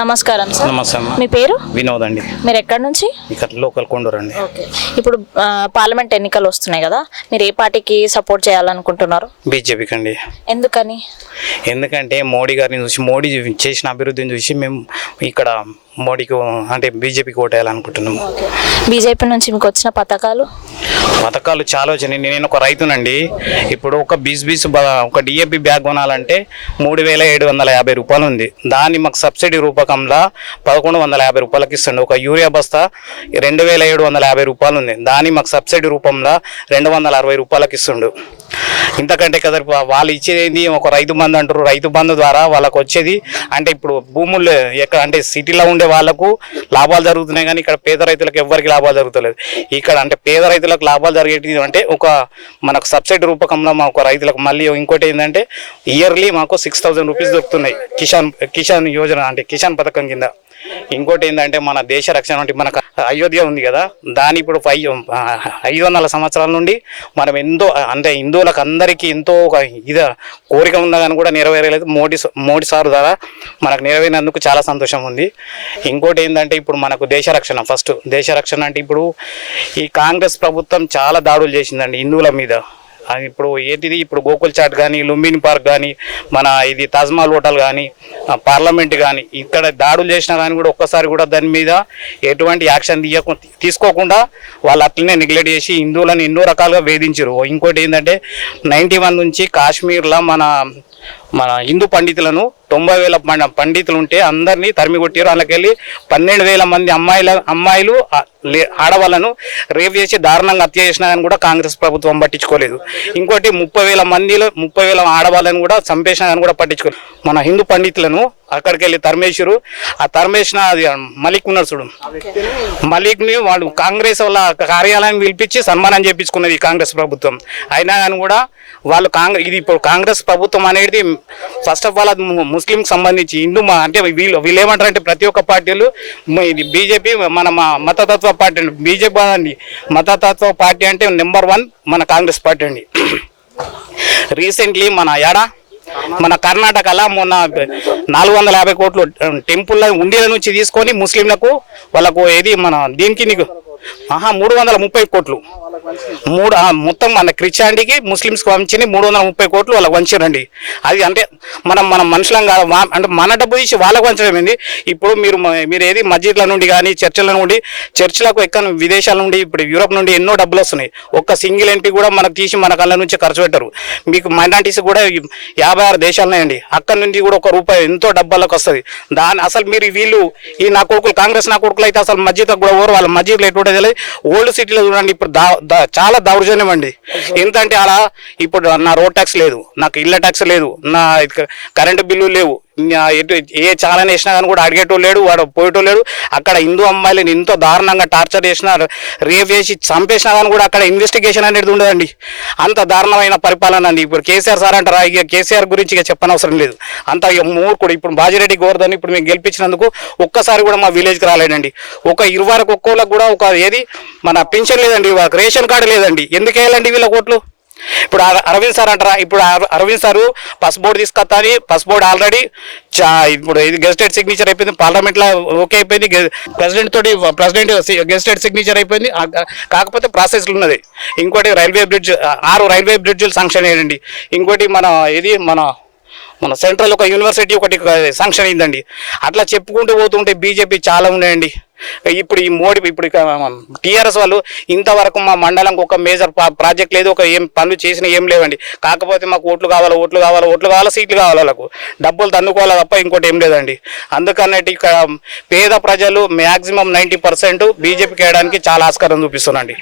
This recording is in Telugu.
నమస్కారం సార్. నమస్తే అమ్మ. మీ పేరు? వినోద్ అండి. మీరు ఎక్కడి నుంచి? ఇక్కడ లోకల్ కొండూరు అండి. ఓకే. ఇప్పుడు పార్లమెంట్ ఎన్నికలు వస్తున్నాయి కదా, మీరు ఏ పార్టీకి సపోర్ట్ చేయాలనుకుంటున్నారు? బీజేపీకి అండి. ఎందుకని? ఎందుకంటే మోడీ గారిని చూసి, మోడీ చేసిన అభివృద్ధిని చూసి మేము ఇక్కడ మోడీకి అంటే బీజేపీకి ఓటేయాలనుకుంటున్నాము. బీజేపీ నుంచి మీకు వచ్చిన పథకాలు చాలా వచ్చినాయి. నేను ఒక రైతునండి. ఇప్పుడు ఒక ఒక డిఏపి బ్యాగ్ కొనాలంటే 3,750 రూపాయలు ఉంది. దాన్ని మాకు సబ్సిడీ రూపకంలో 1,150 రూపాయలకి ఇస్తుండే. ఒక యూరియా బస్తా 2,750 రూపాయలు ఉంది. దాన్ని మాకు సబ్సిడీ రూపంలో 260 రూపాయలకి ఇస్తుండు. ఇంతకంటే కదా వాళ్ళు ఇచ్చేది ఒక రైతు బంధు అంటారు. రైతు బంధు ద్వారా వాళ్ళకు వచ్చేది అంటే ఇప్పుడు భూములు ఎక్కడ అంటే సిటీలో ఉండే వాళ్ళకు లాభాలు జరుగుతున్నాయి, కానీ ఇక్కడ పేద రైతులకు ఎవరికి లాభాలు జరుగుతలేదు. ఇక్కడ అంటే పేద రైతులకు లాభాలు జరిగేది అంటే ఒక మనకు సబ్సిడీ రూపకంలో మాకు రైతులకు. మళ్ళీ ఇంకోటి ఏంటంటే ఇయర్లీ మాకు 6,000 రూపీస్ దొరుకుతున్నాయి కిసాన్ యోజన అంటే కిసాన్ పథకం కింద. ఇంకోటి ఏంటంటే మన దేశ రక్షణ అంటే మనకు అయోధ్య ఉంది కదా, దాని ఇప్పుడు 500 సంవత్సరాల నుండి మనం ఎంతో అంటే హిందువులకు అందరికీ ఎంతో ఒక కోరిక ఉన్నా కానీ కూడా నెరవేరలేదు. మోడీ సార్ ద్వారా మనకు నెరవేరినందుకు చాలా సంతోషం ఉంది. ఇంకోటి ఏంటంటే ఇప్పుడు మనకు దేశ రక్షణ, ఫస్ట్ దేశ రక్షణ అంటే ఇప్పుడు ఈ కాంగ్రెస్ ప్రభుత్వం చాలా దాడులు చేసిందండి హిందువుల మీద. ఇప్పుడు ఏంటిది ఇప్పుడు గోకుల్ చాట్ కానీ, లుంబిని పార్క్ కానీ, మన ఇది తాజ్మహల్ హోటల్ కానీ, పార్లమెంట్ కానీ ఇక్కడ దాడులు చేసినా కానీ కూడా ఒక్కసారి కూడా దాని మీద ఎటువంటి యాక్షన్ తీసుకోకుండా వాళ్ళు అట్లనే నెగ్లెక్ట్ చేసి హిందువులను ఎన్నో రకాలుగా వేధించారు. ఇంకోటి ఏంటంటే 91 నుంచి కాశ్మీర్లో మన హిందూ పండితులను 90,000 పండితులు ఉంటే అందరినీ తరిమి కొట్టారు. అందులోకెళ్ళి 12,000 మంది అమ్మాయిలు ఆడవాళ్ళను రేపు చేసి దారుణంగా హత్య చేసినా కానీ కూడా కాంగ్రెస్ ప్రభుత్వం పట్టించుకోలేదు. ఇంకోటి 30,000 ఆడవాళ్ళని కూడా చంపేసినా కానీ కూడా పట్టించుకోలేదు. మన హిందూ పండితులను అక్కడికి వెళ్ళి తరిమేసారు. ఆ తరిమేసిన అది మలిక్ ఉన్నాడు చూడు, మలిక్ని వాళ్ళు కాంగ్రెస్ వాళ్ళ కార్యాలయాన్ని పిలిపించి సన్మానం చేయించుకున్నది కాంగ్రెస్ ప్రభుత్వం. అయినా కానీ కూడా వాళ్ళు ఇది ఇప్పుడు కాంగ్రెస్ ప్రభుత్వం అనేది ఫస్ట్ ఆఫ్ ఆల్ అది ముస్లింకి సంబంధించి హిందూ అంటే వీళ్ళు ఏమంటారంటే ప్రతి ఒక్క పార్టీలు ఇది బీజేపీ మన మతతత్వ పార్టీ అండి. బీజేపీ అండి మతతత్వ పార్టీ అంటే నెంబర్ 1 మన కాంగ్రెస్ పార్టీ అండి. రీసెంట్లీ మన కర్ణాటకలో మొన్న 450 కోట్లు టెంపుల్ ఉండీల నుంచి తీసుకొని ముస్లింలకు వాళ్ళకు ఏది మన దీనికి 330 కోట్లు మొత్తం మన క్రిస్టియానిటీకి ముస్లిమ్స్కి వంచి 330 కోట్లు వాళ్ళకి వంచారండి. అది అంటే మన మనుషులం కాదు అంటే మన డబ్బు తీసి వాళ్ళకు వంచడం ఏంది. ఇప్పుడు మీరు ఏది మస్జిద్ల నుండి కానీ చర్చిల నుండి చర్చిలకు ఎక్కడ విదేశాల నుండి ఇప్పుడు యూరోప్ నుండి ఎన్నో డబ్బులు వస్తున్నాయి. ఒక్క సింగిల్ ఎంపీ కూడా మనకు తీసి మన కళ్ళ నుంచి ఖర్చు పెట్టరు. మీకు మైనారిటీస్ కూడా 56 దేశాలున్నాయండి. అక్కడ నుంచి కూడా ₹1 ఎంతో డబ్బాలకు వస్తుంది. అసలు మీరు వీళ్ళు ఈ నా కొడుకులు కాంగ్రెస్ నా కొడుకులు అయితే అసలు మస్జిద్లకు కూడా ఓరు వాళ్ళ మస్జిద్లు ఎటువంటి ఓల్డ్ సిటీలో చూడండి. ఇప్పుడు చాలా దౌర్జన్యం అండి. ఏంటంటే అలా ఇప్పుడు నా రోడ్ ట్యాక్స్ లేదు, నాకు ఇళ్ళ ట్యాక్స్ లేదు, నా కరెంటు బిల్లు లేవు, ఏ చాలా వేసినా కానీ కూడా అడిగేటో లేడు, వాడు పోయేటో లేడు. అక్కడ హిందూ అమ్మాయిలను ఎంతో దారుణంగా టార్చర్ చేసినా, రేప్ చేసి చంపేసినా కానీ కూడా అక్కడ ఇన్వెస్టిగేషన్ అనేది ఉండదండి. అంత దారుణమైన పరిపాలన అండి. ఇప్పుడు కేసీఆర్ సార్ అంటారా, ఇక కేసీఆర్ గురించి ఇక చెప్పనవసరం లేదు. అంత మూర్ఖుడు. ఇప్పుడు బాజిరెడ్డి గోవర్ధన్ ఇప్పుడు మేము గెలిపించినందుకు ఒక్కసారి కూడా మా విలేజ్కి రాలేదండి. ఒక 20 ఒక్కోళ్ళకు కూడా ఒక ఏది మన పెన్షన్ లేదండి, రేషన్ కార్డు లేదండి. ఎందుకు వేయాలండి వీళ్ళ ఓట్లు? ఇప్పుడు అరవింద్ సార్ అంటారా, ఇప్పుడు అరవింద్ సారు పస్ బోర్డు తీసుకొస్తా అని పస్ బోర్డు ఆల్రెడీ ఇప్పుడు ఇది గెస్టెడ్ సిగ్నేచర్ అయిపోయింది, పార్లమెంట్లో ఓకే అయిపోయింది, ప్రెసిడెంట్ గెస్టెడ్ సిగ్నేచర్ అయిపోయింది. కాకపోతే ప్రాసెస్లు ఉన్నది. ఇంకోటి 6 రైల్వే బ్రిడ్జ్లు శాంక్షన్ అయ్యండి. ఇంకోటి మన సెంట్రల్ ఒక యూనివర్సిటీ ఒకటి శాంక్షన్ అయిందండి. అట్లా చెప్పుకుంటూ పోతుంటే బీజేపీ చాలా ఉన్నాయండి. ఇప్పుడు ఈ మోడీ ఇప్పుడు టీఆర్ఎస్ వాళ్ళు ఇంతవరకు మా మండలంకి ఒక మేజర్ ప్రాజెక్ట్ లేదు, ఒక ఏం పనులు చేసినా ఏం లేవండి. కాకపోతే మాకు ఓట్లు కావాలి, సీట్లు కావాలి, వాళ్ళకు డబ్బులు తన్నుకోవాలి తప్ప ఇంకోటి ఏం లేదండి. అందుకన్నట్టు ఇక్కడ పేద ప్రజలు మ్యాక్సిమం 90% బీజేపీకి వేయడానికి చాలా ఆస్కారం చూపిస్తున్నాండి.